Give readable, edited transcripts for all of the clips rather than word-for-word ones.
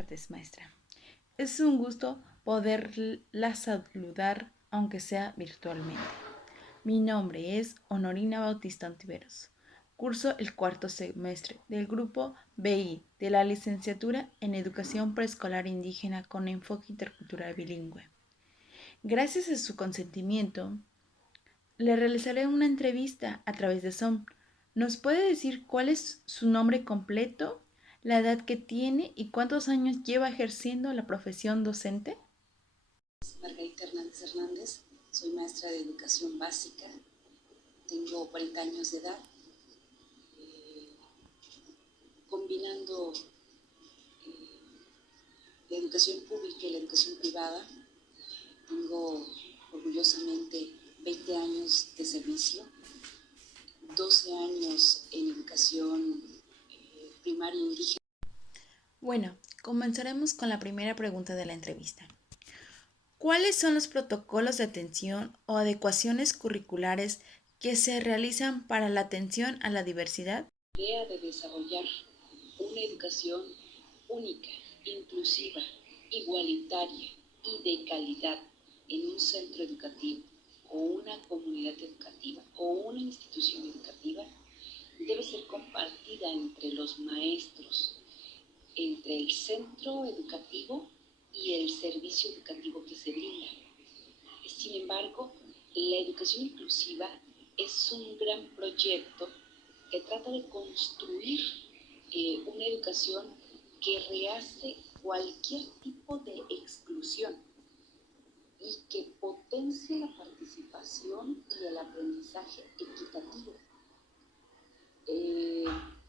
Tardes, maestra. Es un gusto poderla saludar, aunque sea virtualmente. Mi nombre es Honorina Bautista Ontiveros. Curso el cuarto semestre del grupo BI de la licenciatura en Educación Preescolar Indígena con enfoque intercultural bilingüe. Gracias a su consentimiento, le realizaré una entrevista a través de Zoom. ¿Nos puede decir cuál es su nombre completo, la edad que tiene y cuántos años lleva ejerciendo la profesión docente? Margarita Hernández Hernández, soy maestra de educación básica, tengo 40 años de edad, combinando la educación pública y la educación privada. Tengo orgullosamente 20 años de servicio, 12 años en educación primaria indígena. Bueno, comenzaremos con la primera pregunta de la entrevista. ¿Cuáles son los protocolos de atención o adecuaciones curriculares que se realizan para la atención a la diversidad? La idea de desarrollar una educación única, inclusiva, igualitaria y de calidad en un centro educativo o una comunidad educativa o una institución educativa debe ser compartida entre los maestros, entre el centro educativo y el servicio educativo que se brinda. Sin embargo, la educación inclusiva es un gran proyecto que trata de construir una educación que rehace cualquier tipo de exclusión y que potencie la participación y el aprendizaje equitativo.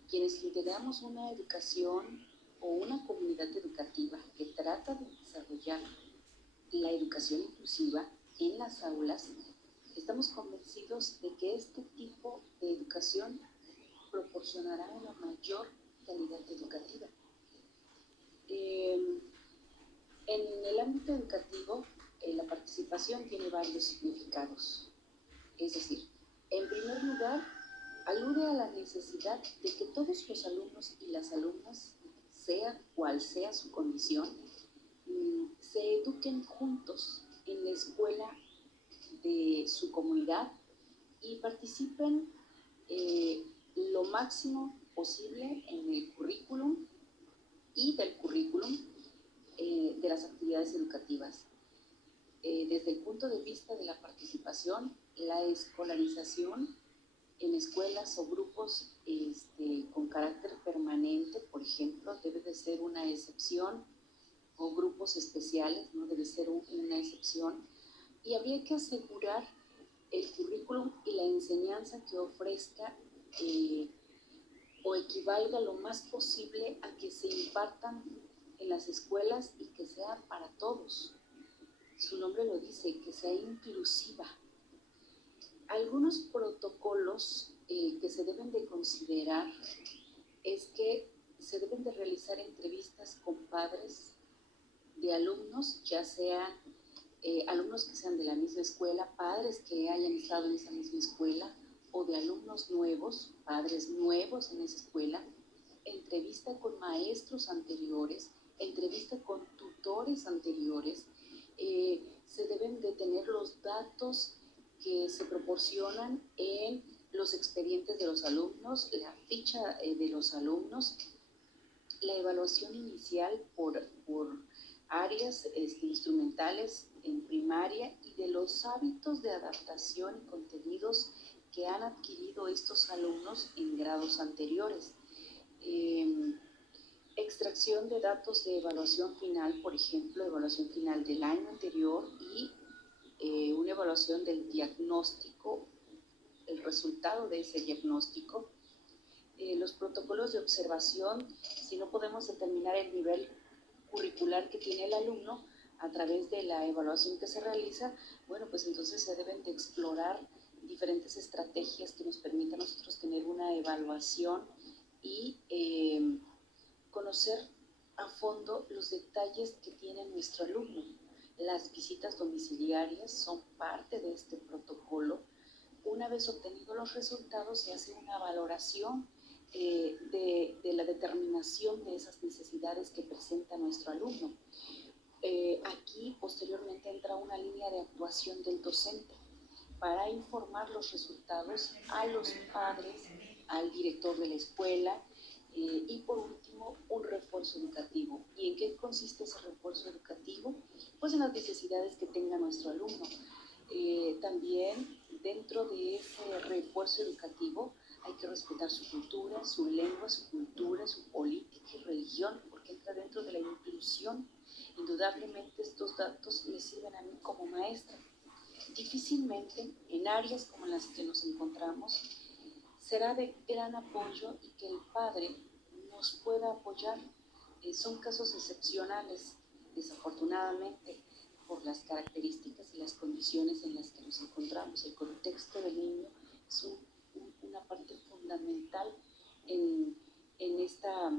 Quienes integramos una educación o una comunidad educativa que trata de desarrollar la educación inclusiva en las aulas, estamos convencidos de que este tipo de educación proporcionará una mayor calidad educativa. En el ámbito educativo, la participación tiene varios significados. Es decir, en primer lugar, alude a la necesidad de que todos los alumnos y las alumnas, sea cual sea su condición, se eduquen juntos en la escuela de su comunidad y participen lo máximo posible en el currículum y del currículum de las actividades educativas. Desde el punto de vista de la participación, la escolarización en escuelas o grupos con carácter permanente, por ejemplo, debe de ser una excepción, o grupos especiales, ¿no? Debe ser una excepción, y habría que asegurar el currículum y la enseñanza que ofrezca o equivalga lo más posible a que se impartan en las escuelas y que sea para todos. Su nombre lo dice, que sea inclusiva. Algunos protocolos que se deben de considerar es que se deben de realizar entrevistas con padres de alumnos, ya sea alumnos que sean de la misma escuela, padres que hayan estado en esa misma escuela, o de alumnos nuevos, padres nuevos en esa escuela, entrevista con maestros anteriores, entrevista con tutores anteriores. Se deben de tener los datos que se proporcionan en los expedientes de los alumnos, la ficha de los alumnos, la evaluación inicial por áreas instrumentales en primaria y de los hábitos de adaptación y contenidos que han adquirido estos alumnos en grados anteriores. Extracción de datos de evaluación final, por ejemplo, evaluación final del año anterior y una evaluación del diagnóstico, el resultado de ese diagnóstico. Los protocolos de observación, si no podemos determinar el nivel curricular que tiene el alumno a través de la evaluación que se realiza, bueno, pues entonces se deben de explorar diferentes estrategias que nos permitan a nosotros tener una evaluación y conocer a fondo los detalles que tiene nuestro alumno. Las visitas domiciliarias son parte de este protocolo. Una vez obtenidos los resultados, se hace una valoración de la determinación de esas necesidades que presenta nuestro alumno. Aquí posteriormente entra una línea de actuación del docente para informar los resultados a los padres, al director de la escuela y por último un refuerzo educativo. ¿Y en qué consiste ese refuerzo educativo? Pues en las necesidades que tenga nuestro alumno. También dentro de ese refuerzo educativo hay que respetar su cultura, su lengua, su cultura, su política y religión, porque entra dentro de la inclusión. Indudablemente estos datos me sirven a mí como maestra. Difícilmente en áreas como las que nos encontramos será de gran apoyo y que el padre nos pueda apoyar. Son casos excepcionales, desafortunadamente, por las características y las condiciones en las que nos encontramos. El contexto del niño es una parte fundamental en esta,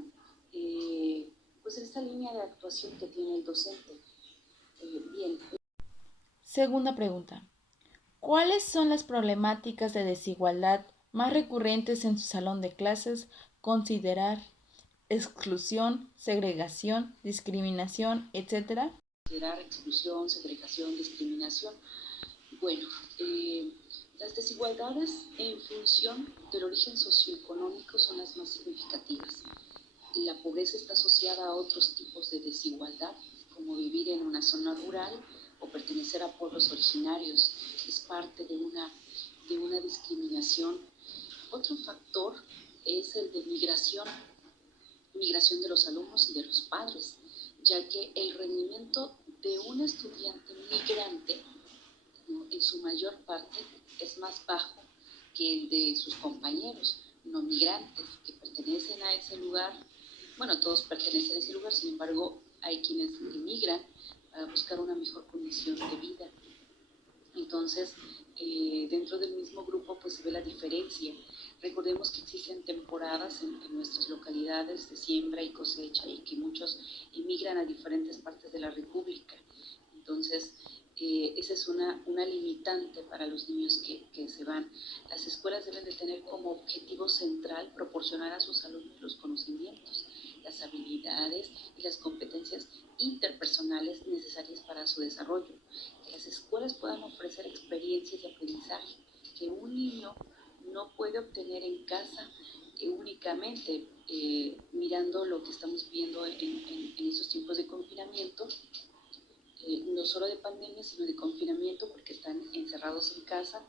pues en esta línea de actuación que tiene el docente. Bien. Segunda pregunta. ¿Cuáles son las problemáticas de desigualdad más recurrentes en su salón de clases? Considerar exclusión, segregación, discriminación, etc. Considerar exclusión, segregación, discriminación. Bueno, las desigualdades en función del origen socioeconómico son las más significativas. La pobreza está asociada a otros tipos de desigualdad, como vivir en una zona rural o pertenecer a pueblos originarios. Es parte de una discriminación. Otro factor es el de migración de los alumnos y de los padres, ya que el rendimiento de un estudiante migrante, ¿no?, en su mayor parte es más bajo que el de sus compañeros no migrantes que pertenecen a ese lugar. Bueno, todos pertenecen a ese lugar, sin embargo, hay quienes emigran para buscar una mejor condición de vida. Entonces, dentro del mismo grupo pues se ve la diferencia. Recordemos que existen temporadas en nuestras localidades de siembra y cosecha y que muchos emigran a diferentes partes de la República. Entonces, esa es una limitante para los niños que se van. Las escuelas deben de tener como objetivo central proporcionar a sus alumnos los conocimientos, las habilidades y las competencias interpersonales necesarias para su desarrollo. Que las escuelas puedan ofrecer experiencias de aprendizaje que un niño no puede obtener en casa únicamente mirando lo que estamos viendo en estos tiempos de confinamiento, no solo de pandemia, sino de confinamiento, porque están encerrados en casa,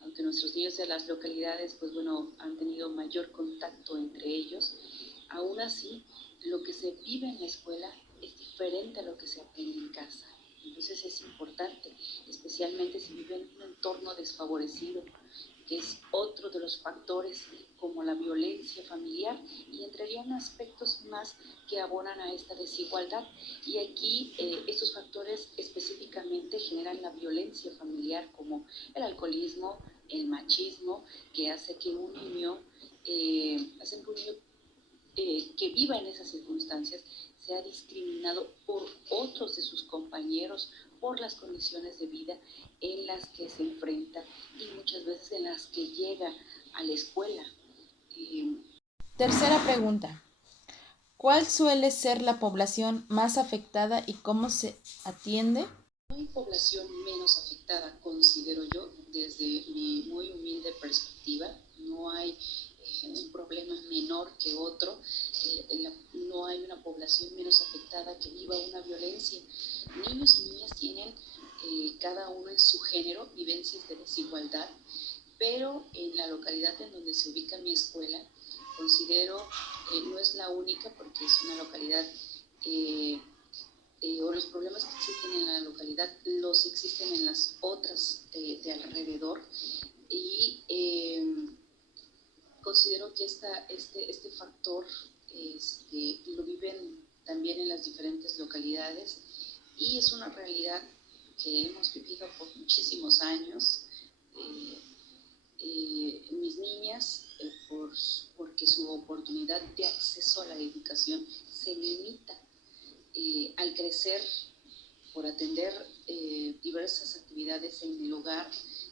aunque nuestros niños de las localidades, pues bueno, han tenido mayor contacto entre ellos. Aún así, lo que se vive en la escuela es diferente a lo que se aprende en casa. Entonces es importante, especialmente si viven en un entorno desfavorecido, que es otro de los factores como la violencia familiar, y entrarían aspectos más que abonan a esta desigualdad. Y aquí estos factores específicamente generan la violencia familiar, como el alcoholismo, el machismo, que hace que un niño, que viva en esas circunstancias sea discriminado por otros de sus compañeros por las condiciones de vida en las que se enfrenta y muchas veces en las que llega a la escuela. Tercera pregunta. ¿Cuál suele ser la población más afectada y cómo se atiende? No hay población menos afectada, considero yo, desde mi muy humilde perspectiva. No hay un problema menor que otro. No hay una población menos afectada que viva una violencia. Niños y niñas tienen, cada uno en su género, vivencias de desigualdad, pero en la localidad en donde se ubica mi escuela, considero, no es la única porque es una localidad, o los problemas que existen en la localidad los existen en las otras de alrededor, y considero que este factor lo viven también en las diferentes localidades y es una realidad que hemos vivido por muchísimos años. Mis niñas, porque su oportunidad de acceso a la educación se limita al crecer por atender diversas actividades en el hogar,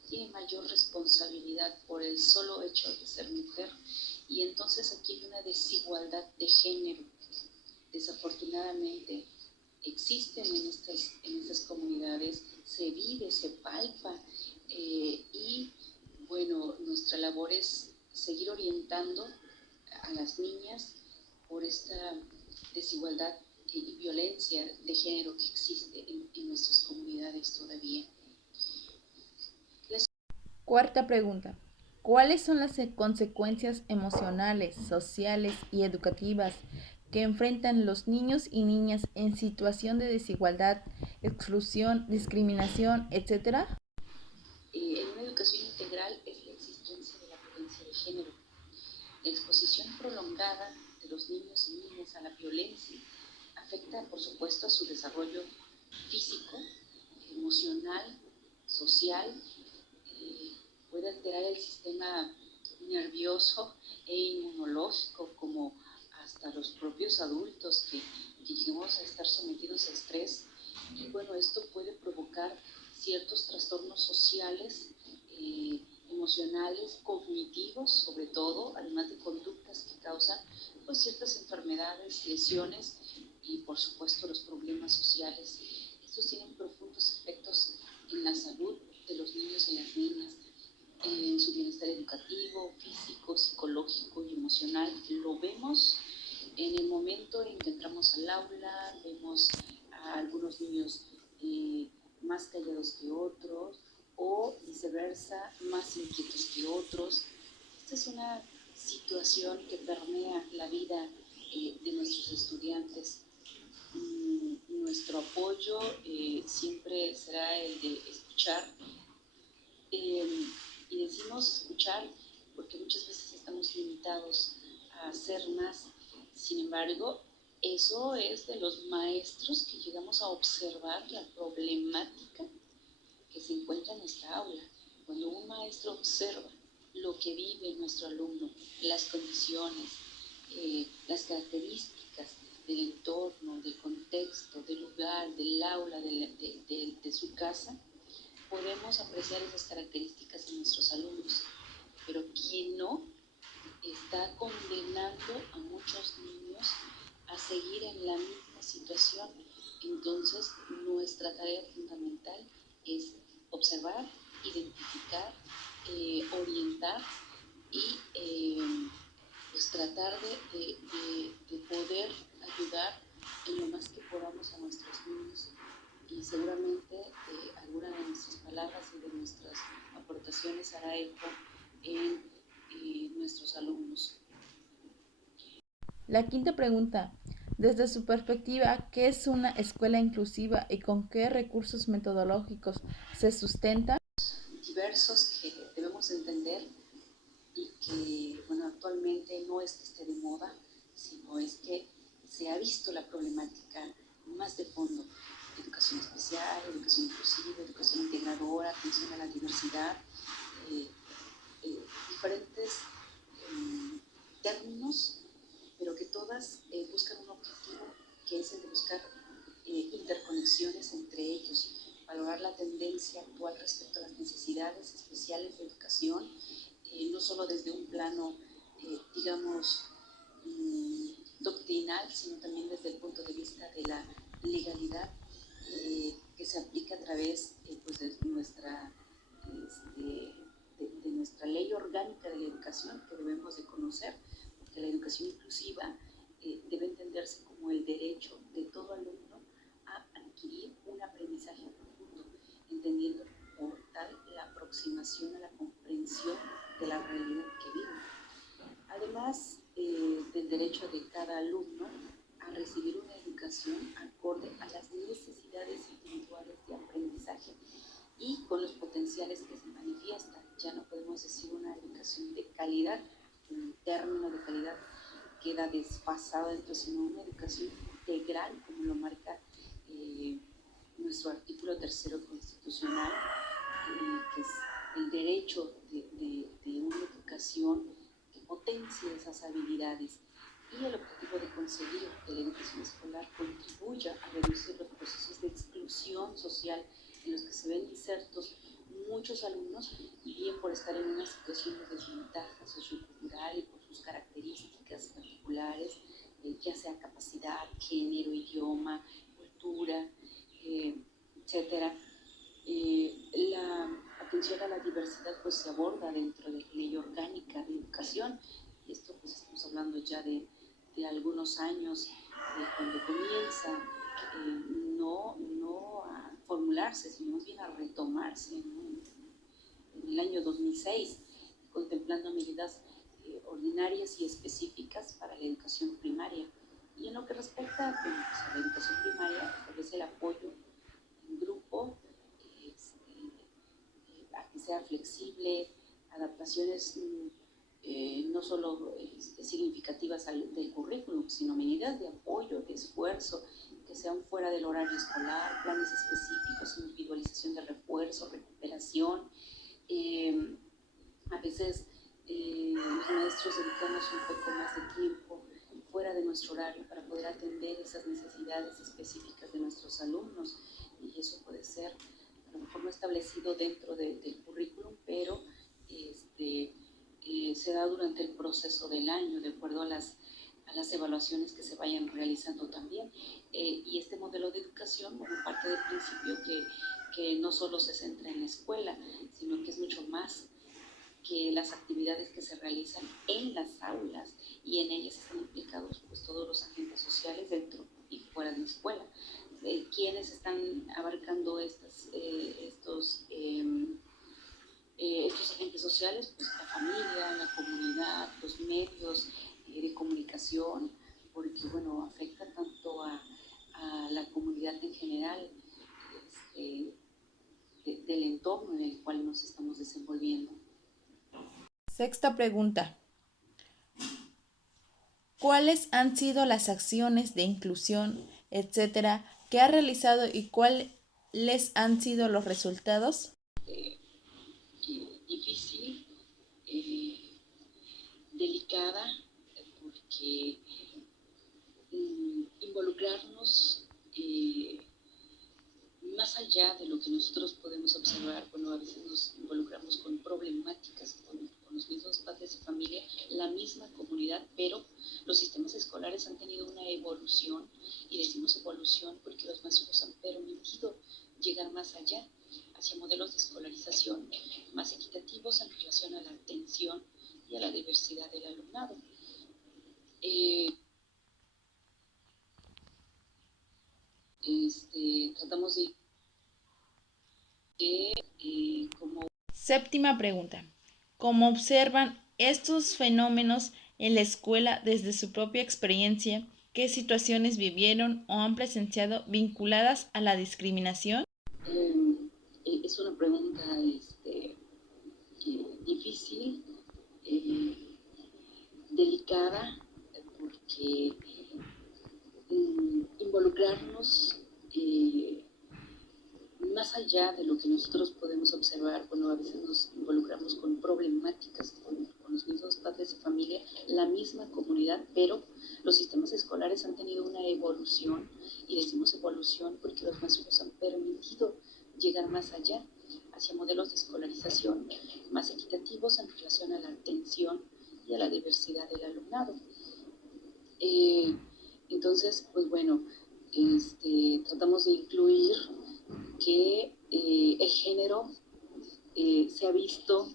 tiene mayor responsabilidad por el solo hecho de ser mujer Y entonces aquí hay una desigualdad de género. Desafortunadamente existen en estas comunidades, se vive, se palpa, y bueno, nuestra labor es seguir orientando a las niñas por esta desigualdad y violencia de género que existe en nuestras comunidades todavía. Cuarta pregunta. ¿Cuáles son las consecuencias emocionales, sociales y educativas que enfrentan los niños y niñas en situación de desigualdad, exclusión, discriminación, etcétera? En una educación integral es la existencia de la violencia de género. La exposición prolongada de los niños y niñas a la violencia afecta, por supuesto, a su desarrollo físico, emocional, social, puede alterar el sistema nervioso e inmunológico, como hasta los propios adultos que lleguemos a estar sometidos a estrés. Y bueno, esto puede provocar ciertos trastornos sociales, emocionales, cognitivos, sobre todo, además de conductas que causan pues, ciertas enfermedades, lesiones y por supuesto los problemas sociales. Estos tienen profundos efectos en la salud de los niños y las niñas, en su bienestar educativo, físico, psicológico y emocional. Lo vemos en el momento en que entramos al aula, vemos a algunos niños más callados que otros o viceversa, más inquietos que otros. Esta es una situación que permea la vida de nuestros estudiantes. Nuestro apoyo siempre será el de escuchar, y decimos escuchar porque muchas veces estamos limitados a hacer más. Sin embargo, eso es de los maestros que llegamos a observar la problemática que se encuentra en nuestra aula. Cuando un maestro observa lo que vive nuestro alumno, las condiciones, las características del entorno, del contexto, del lugar, del aula, de su casa, podemos apreciar esas características en nuestros alumnos. Pero quien no, está condenando a muchos niños a seguir en la misma situación. Entonces, nuestra tarea fundamental es observar, identificar, orientar y pues tratar de poder ayudar en lo más que podamos a nuestros niños. Y seguramente alguna de nuestras palabras y de nuestras aportaciones hará eco en nuestros alumnos. La quinta pregunta. Desde su perspectiva, ¿qué es una escuela inclusiva y con qué recursos metodológicos se sustenta? Diversos que debemos entender y que, bueno, actualmente no es que esté de moda, sino es que se ha visto la problemática más de fondo. Educación especial, educación inclusiva, educación integradora, atención a la diversidad, eh, diferentes términos, pero que todas buscan un objetivo que es el de buscar interconexiones entre ellos, valorar la tendencia actual respecto a las necesidades especiales de educación, no solo desde un plano, digamos, doctrinal, sino también desde el punto de vista de la legalidad que se aplica a través pues de nuestra ley orgánica de la educación que debemos de conocer, porque la educación inclusiva debe entenderse como el derecho de todo alumno a adquirir un aprendizaje profundo, entendiendo por tal la aproximación a la comprensión de la realidad que vive. Además del derecho de cada alumno a recibir una educación acorde a las necesidades individuales de aprendizaje y con los potenciales que se manifiestan. Ya no podemos decir una educación de calidad, un término de calidad queda desfasado dentro, sino una educación integral, como lo marca nuestro artículo 3 constitucional, que es el derecho de una educación que potencie esas habilidades y el objetivo de conseguir que la educación escolar contribuya a reducir los procesos de exclusión social en los que se ven insertos muchos alumnos, bien por estar en una situación de desventaja sociocultural y por su sus características particulares, ya sea capacidad, género, idioma, cultura, etcétera. La atención a la diversidad pues se aborda dentro de la Ley Orgánica de Educación, y esto pues estamos hablando ya de algunos años, cuando comienza no a formularse, sino más bien a retomarse, ¿no? En el año 2006, contemplando medidas ordinarias y específicas para la educación primaria. Y en lo que respecta a la educación primaria, establece el apoyo en grupo, a que sea flexible, adaptaciones no solo significativas del currículum, sino medidas de apoyo, de esfuerzo, que sean fuera del horario escolar, planes específicos, individualización de refuerzo, recuperación. A veces los maestros dedicamos un poco más de tiempo fuera de nuestro horario para poder atender esas necesidades específicas de nuestros alumnos, y eso puede ser a lo mejor no establecido dentro del currículum, pero se da durante el proceso del año, de acuerdo a las evaluaciones que se vayan realizando también. Y este modelo de educación, bueno, parte del principio que no solo se centra en la escuela, sino que es mucho más que las actividades que se realizan en las aulas, y en ellas están implicados pues todos los agentes sociales dentro y fuera de la escuela. ¿Quiénes están abarcando estos agentes sociales? Pues la familia, la comunidad, los medios de comunicación, porque bueno, afecta tanto a la comunidad en general, del entorno en el cual nos estamos desenvolviendo. Sexta pregunta. ¿Cuáles han sido las acciones de inclusión, etcétera, que ha realizado y cuáles han sido los resultados? Difícil, delicada, porque involucrarnos más allá de lo que nosotros podemos observar, bueno, a veces nos involucramos con problemáticas con los mismos padres de familia, la misma comunidad, pero los sistemas escolares han tenido una evolución, y decimos evolución porque los maestros nos han permitido llegar más allá, hacia modelos de escolarización más equitativos en relación a la atención y a la diversidad del alumnado. Tratamos de como... Séptima pregunta. ¿Cómo observan estos fenómenos en la escuela desde su propia experiencia? ¿Qué situaciones vivieron o han presenciado vinculadas a la discriminación? Es una pregunta difícil, delicada, porque involucrarnos más allá de lo que nosotros podemos observar, bueno, a veces nos involucramos con problemáticas con los mismos padres de familia, la misma comunidad, pero los sistemas escolares han tenido una evolución, y decimos evolución porque los maestros nos han permitido llegar más allá, hacia modelos de escolarización más equitativos en relación a la atención y a la diversidad del alumnado. Entonces, pues bueno, tratamos de incluir que el género se ha visto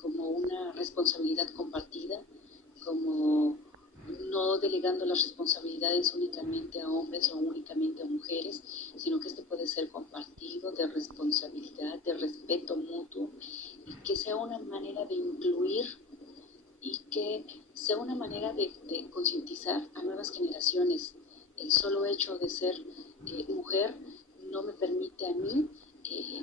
como una responsabilidad compartida, como no delegando las responsabilidades únicamente a hombres o únicamente a mujeres, sino que puede ser compartido, de responsabilidad, de respeto mutuo, y que sea una manera de incluir, y que sea una manera de concientizar a nuevas generaciones. El solo hecho de ser mujer no me permite a mí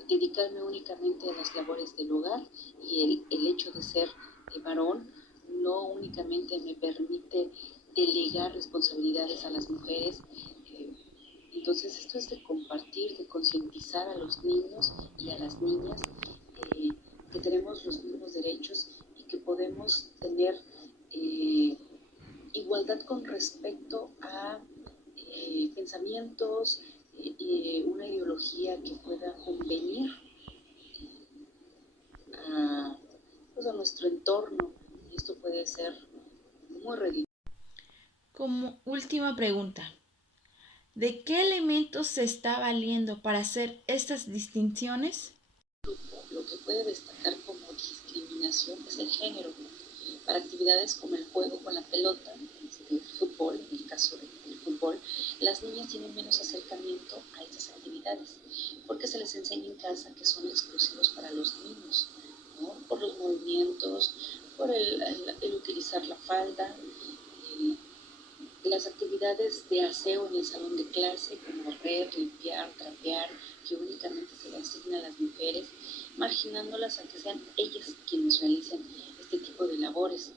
dedicarme únicamente a las labores del hogar, y el hecho de ser varón no únicamente me permite delegar responsabilidades a las mujeres. Entonces esto es de compartir, de concientizar a los niños y a las niñas que tenemos los mismos derechos y que podemos tener igualdad con respecto a pensamientos, una ideología que pueda convenir a, pues a nuestro entorno. Y esto esto puede ser muy redituable. Como última pregunta, ¿de qué elementos se está valiendo para hacer estas distinciones? Lo que puede destacar como discriminación es el género. Para actividades como el juego con la pelota, el fútbol, en el caso del fútbol, las niñas tienen menos acercamiento a estas actividades porque se les enseña en casa que son exclusivos para los niños, ¿no? Por los movimientos, por el utilizar la falda, eh, las actividades de aseo en el salón de clase, como barrer, limpiar, trapear, que únicamente se le asigna a las mujeres, marginándolas a que sean ellas quienes realicen este tipo de labores.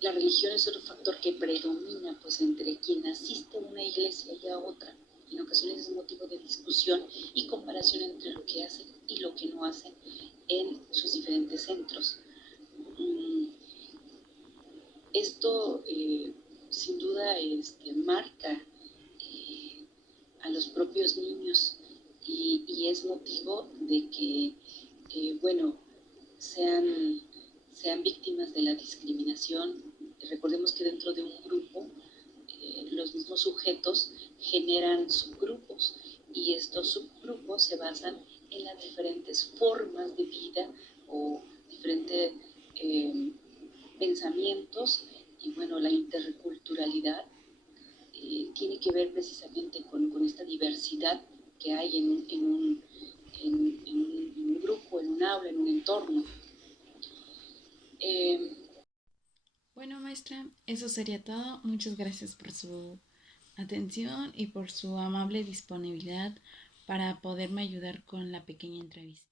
La religión es otro factor que predomina pues entre quien asiste a una iglesia y a otra. En ocasiones es motivo de discusión y comparación entre lo que hacen y lo que no hacen en sus diferentes centros. Esto sin duda marca a los propios niños y es motivo de que, bueno, sean, sean víctimas de la discriminación. Recordemos que dentro de un grupo los mismos sujetos generan subgrupos y estos subgrupos se basan en las diferentes formas de vida o diferentes pensamientos y bueno, la interculturalidad tiene que ver precisamente con esta diversidad que hay en un grupo, en un aula, en un entorno. Eh, Bueno, maestra, eso sería todo. Muchas gracias por su atención y por su amable disponibilidad para poderme ayudar con la pequeña entrevista.